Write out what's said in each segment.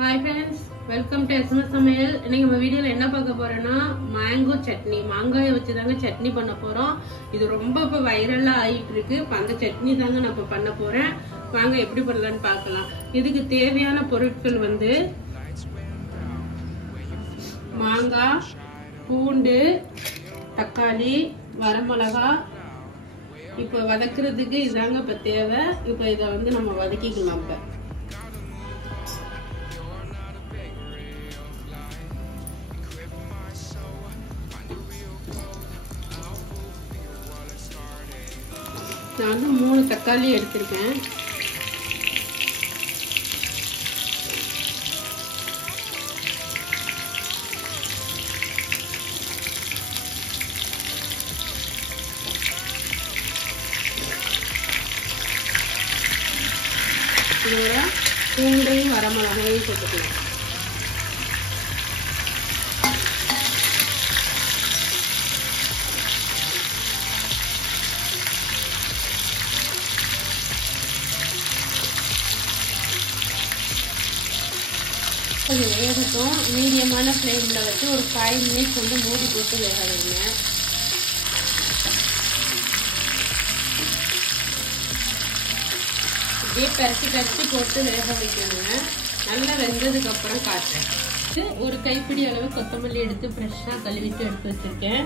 Hi friends, welcome to SMS சமையல். இன்னைக்கு நம்ம வீடியோல என்ன பார்க்க போறோம்னா மேங்கோ சட்னி. மாங்காயை வச்சு தாங்க சட்னி பண்ண போறோம். இது ரொம்ப இப்ப வைரலா ஆயிட்டு இருக்கு. அந்த சட்னி தாங்க நான் இப்ப பண்ண போறேன். வாங்க எப்படி பண்ணலாம்னு பார்க்கலாம். இதுக்கு தேவையான பொருட்கள் வந்து மாங்காய், பூண்டு, தக்காளி, வரமிளகாய். இப்போ வதக்குறதுக்கு இதாங்க இப்ப தேவை. இப்போ இதை வந்து நம்ம வதக்கிக்கலாம். இப்ப நான் வந்து 3 தக்காளி எடுத்திருக்கேன். இதோட பூண்டையும் வரமிளகாயும் போட்டுக்கலாம். கொஞ்சம் வேகட்டும். மீடியமான ஃப்ளேமில் வச்சு ஒரு 5 மினிட்ஸ் வந்து மூடி போட்டு வேக வைங்க. இப்படியே பரட்டி போட்டு வேக வைக்கணுங்க. நல்லா வெந்ததுக்கு அப்புறம் காட்டுறேன். ஒரு கைப்பிடி அளவு கொத்தமல்லி எடுத்து ஃப்ரெஷ்ஷாக கழுவிட்டு எடுத்து வச்சிருக்கேன்.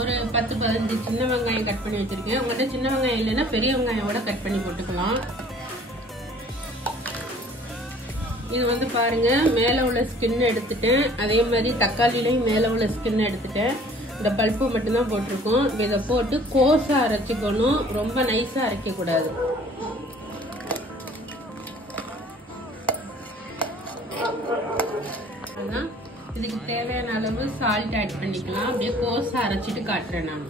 ஒரு 10-15 சின்ன வெங்காயம் கட் பண்ணி வச்சிருக்கேன். உங்கள்கிட்ட சின்ன வெங்காயம் இல்லைன்னா பெரிய வெங்காயோட கட் பண்ணி போட்டுக்கலாம். இது வந்து பாருங்க, மேல உள்ள ஸ்கின் எடுத்துட்டேன். அதே மாதிரி தக்காளிலையும் மேல உள்ள ஸ்கின் எடுத்துட்டேன். இந்த பல்ப்பு மட்டும்தான் போட்டிருக்கோம். இதை போட்டு கோஸா அரைச்சிக்கணும். ரொம்ப நைஸா அரைக்க கூடாது. இதுக்கு தேவையான அளவு சால்ட் ஆட் பண்ணிக்கலாம். அப்படியே கோஸா அரைச்சிட்டு காட்டுறேன் நான்.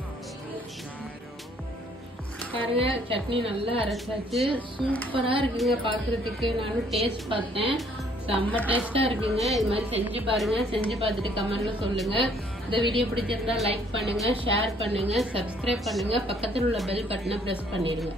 பாருங்க, சட்னி நல்லா அரைச்சாச்சு. சூப்பரா இருக்குங்க பாக்குறதுக்கு. நானும் டேஸ்ட் பார்த்தேன். செம்ம டேஸ்டா இருக்குங்க. இது மாதிரி செஞ்சு பாருங்க. செஞ்சு பார்த்துட்டு கமெண்ட்ல சொல்லுங்க. இந்த வீடியோ பிடிச்சிருந்தா லைக் பண்ணுங்க, ஷேர் பண்ணுங்க, சப்ஸ்கிரைப் பண்ணுங்க. பக்கத்தில் உள்ள பெல் பட்டனை பிரஸ் பண்ணிடுங்க.